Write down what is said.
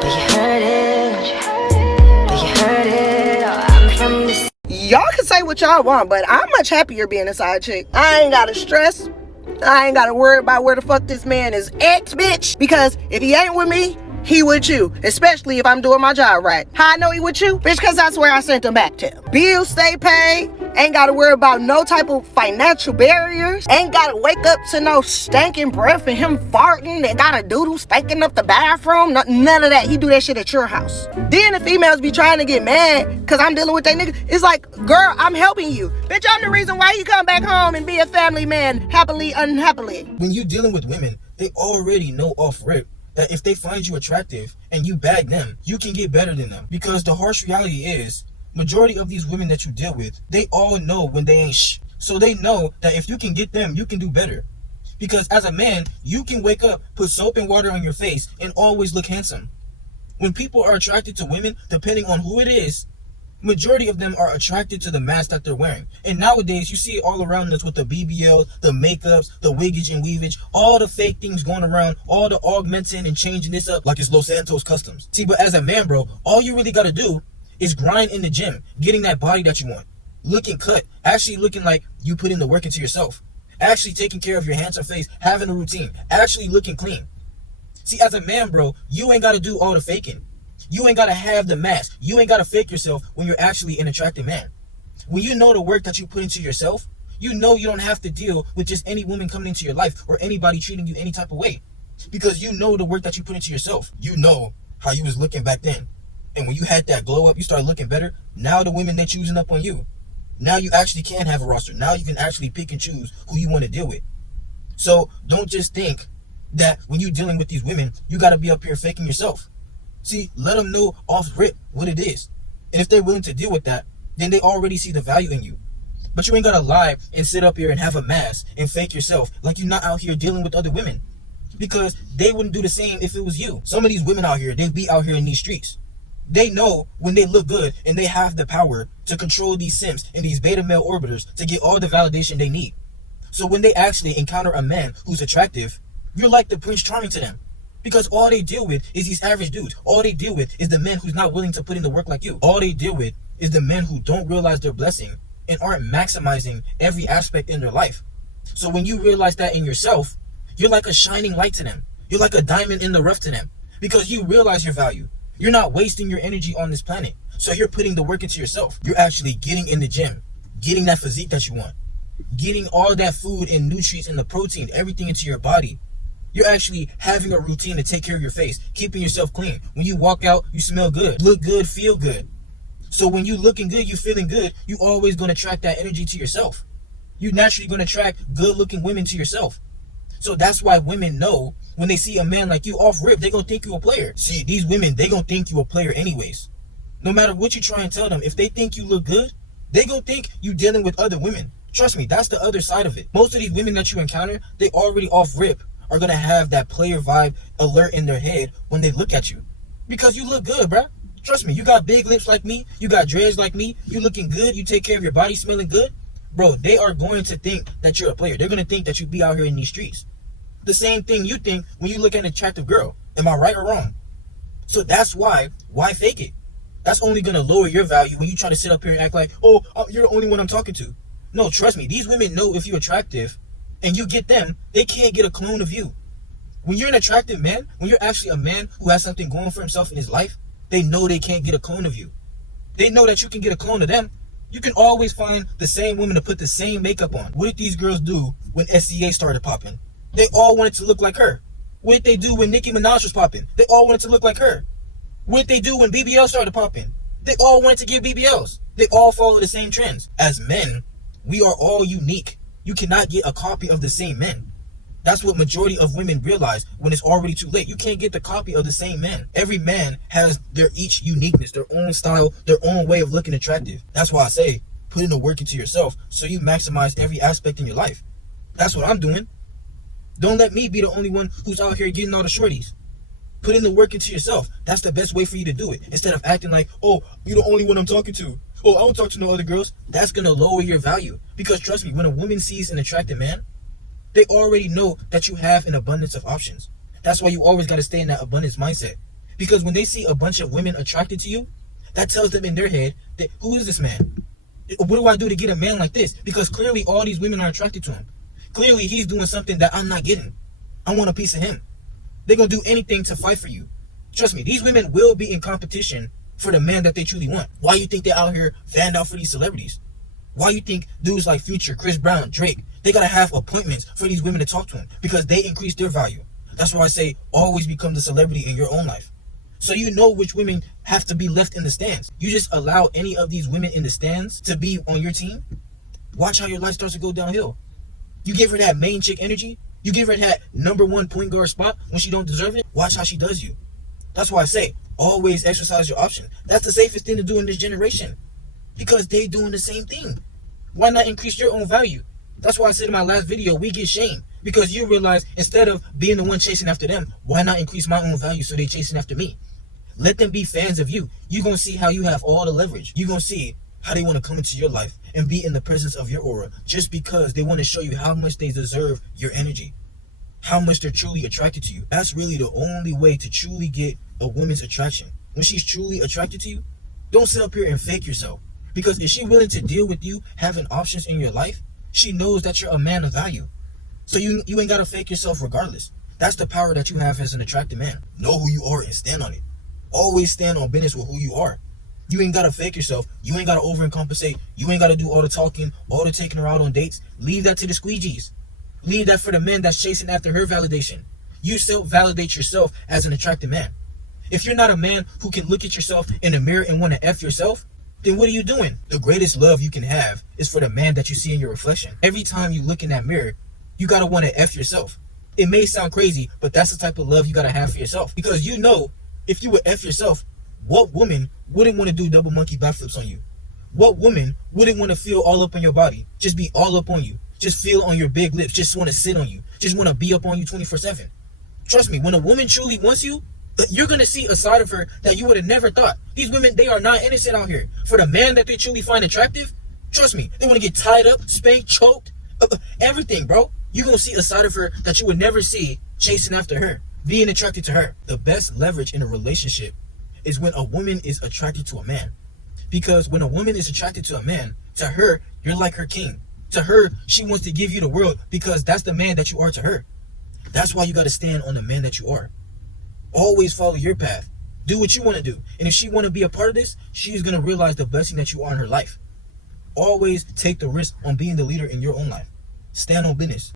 But you heard it. But you heard it. Oh, I'm from the... Y'all can say what y'all want, but I'm much happier being a side chick. I ain't gotta stress. I ain't gotta worry about where the fuck this man is ex, bitch. Because if he ain't with me, he with you. Especially if I'm doing my job right. How I know he with you? Bitch, because that's where I sent him back to. Bills stay paid. Ain't gotta worry about no type of financial barriers. Ain't gotta wake up to no stinking breath and him farting and got a doodle stinking up the bathroom. None of that. He do that shit at your house. Then the females be trying to get mad because I'm dealing with that nigga. It's like, girl, I'm helping you. Bitch, I'm the reason why you come back home and be a family man happily, unhappily. When you're dealing with women, they already know off rip that if they find you attractive and you bag them, you can get better than them. Because the harsh reality is, majority of these women that you deal with, they all know when they ain't shh. So they know that if you can get them, you can do better. Because as a man, you can wake up, put soap and water on your face, and always look handsome. When people are attracted to women, depending on who it is, majority of them are attracted to the mask that they're wearing. And nowadays, you see it all around us with the BBL, the makeups, the wiggage and weavage, all the fake things going around, all the augmenting and changing this up like it's Los Santos Customs. See, but as a man, bro, all you really got to do is grind in the gym, getting that body that you want, looking cut, actually looking like you put in the work into yourself, actually taking care of your handsome face, having a routine, actually looking clean. See, as a man, bro, you ain't got to do all the faking. You ain't got to have the mask. You ain't got to fake yourself when you're actually an attractive man. When you know the work that you put into yourself, you know you don't have to deal with just any woman coming into your life or anybody treating you any type of way. Because you know the work that you put into yourself. You know how you was looking back then. And when you had that glow up, you started looking better. Now the women, they choosing up on you. Now you actually can have a roster. Now you can actually pick and choose who you want to deal with. So don't just think that when you're dealing with these women, you got to be up here faking yourself. See, let them know off rip what it is. And if they're willing to deal with that, then they already see the value in you. But you ain't got to lie and sit up here and have a mask and fake yourself like you're not out here dealing with other women. Because they wouldn't do the same if it was you. Some of these women out here, they be out here in these streets. They know when they look good and they have the power to control these simps and these beta male orbiters to get all the validation they need. So when they actually encounter a man who's attractive, you're like the Prince Charming to them. Because all they deal with is these average dudes. All they deal with is the men who's not willing to put in the work like you. All they deal with is the men who don't realize their blessing and aren't maximizing every aspect in their life. So when you realize that in yourself, you're like a shining light to them. You're like a diamond in the rough to them. Because you realize your value. You're not wasting your energy on this planet. So you're putting the work into yourself. You're actually getting in the gym, getting that physique that you want, getting all that food and nutrients and the protein, everything into your body. You're actually having a routine to take care of your face, keeping yourself clean. When you walk out, you smell good, look good, feel good. So when you looking good, you feeling good, you always going to attract that energy to yourself. You're naturally going to attract good looking women to yourself. So that's why women know when they see a man like you off rip, they going to think you a player. See, these women, they going to think you a player anyways. No matter what you try and tell them, if they think you look good, they going to think you dealing with other women. Trust me, that's the other side of it. Most of these women that you encounter, they already off rip are going to have that player vibe alert in their head when they look at you. Because you look good, bruh. Trust me, you got big lips like me. You got dreads like me. You looking good. You take care of your body smelling good. Bro, they are going to think that you're a player. They're going to think that you be out here in these streets. The same thing you think when you look at an attractive girl. Am I right or wrong? So that's why fake it? That's only going to lower your value when you try to sit up here and act like, oh, you're the only one I'm talking to. No, trust me. These women know if you're attractive and you get them, they can't get a clone of you. When you're an attractive man, when you're actually a man who has something going for himself in his life, they know they can't get a clone of you. They know that you can get a clone of them. You can always find the same woman to put the same makeup on. What did these girls do when SCA started popping? They all wanted to look like her. What did they do when Nicki Minaj was popping? They all wanted to look like her. What did they do when BBL started popping? They all wanted to give BBLs. They all follow the same trends. As men, we are all unique. You cannot get a copy of the same men. That's what majority of women realize when it's already too late. You can't get the copy of the same man. Every man has their each uniqueness, their own style, their own way of looking attractive. That's why I say, put in the work into yourself so you maximize every aspect in your life. That's what I'm doing. Don't let me be the only one who's out here getting all the shorties. Put in the work into yourself. That's the best way for you to do it. Instead of acting like, oh, you're the only one I'm talking to. Oh, I don't talk to no other girls. That's going to lower your value. Because trust me, when a woman sees an attractive man, they already know that you have an abundance of options. That's why you always got to stay in that abundance mindset. Because when they see a bunch of women attracted to you, that tells them in their head that, who is this man? What do I do to get a man like this? Because clearly all these women are attracted to him. Clearly he's doing something that I'm not getting. I want a piece of him. They're going to do anything to fight for you. Trust me, these women will be in competition for the man that they truly want. Why you think they're out here fanned out for these celebrities? Why you think dudes like Future, Chris Brown, Drake, they got to have appointments for these women to talk to them? Because they increase their value. That's why I say always become the celebrity in your own life. So you know which women have to be left in the stands. You just allow any of these women in the stands to be on your team. Watch how your life starts to go downhill. You give her that main chick energy. You give her that #1 point guard spot when she don't deserve it. Watch how she does you. That's why I say always exercise your option. That's the safest thing to do in this generation. Because they doing the same thing. Why not increase your own value? That's why I said in my last video, we get shamed. Because you realize instead of being the one chasing after them, why not increase my own value so they chasing after me? Let them be fans of you. You're going to see how you have all the leverage. You're going to see how they want to come into your life and be in the presence of your aura just because they want to show you how much they deserve your energy, how much they're truly attracted to you. That's really the only way to truly get a woman's attraction. When she's truly attracted to you, don't sit up here and fake yourself. Because if she's willing to deal with you having options in your life, she knows that you're a man of value. So you ain't got to fake yourself regardless. That's the power that you have as an attractive man. Know who you are and stand on it. Always stand on business with who you are. You ain't got to fake yourself. You ain't got to overcompensate. You ain't got to do all the talking, all the taking her out on dates. Leave that to the squeegees. Leave that for the men that's chasing after her validation. You self-validate yourself as an attractive man. If you're not a man who can look at yourself in the mirror and want to F yourself, then what are you doing? The greatest love you can have is for the man that you see in your reflection. Every time you look in that mirror, you got to want to F yourself. It may sound crazy, but that's the type of love you got to have for yourself. Because you know, if you would F yourself, what woman wouldn't want to do double monkey backflips on you? What woman wouldn't want to feel all up on your body? Just be all up on you. Just feel on your big lips. Just want to sit on you. Just want to be up on you 24/7. Trust me, when a woman truly wants you, you're going to see a side of her that you would have never thought. These women, they are not innocent out here. For the man that they truly find attractive, trust me, they want to get tied up, spanked, choked, everything, bro. You're going to see a side of her that you would never see chasing after her, being attracted to her. The best leverage in a relationship is when a woman is attracted to a man. Because when a woman is attracted to a man, to her, you're like her king. To her, she wants to give you the world because that's the man that you are to her. That's why you got to stand on the man that you are. Always follow your path. Do what you want to do. And if she want to be a part of this, she's going to realize the blessing that you are in her life. Always take the risk on being the leader in your own life. Stand on business.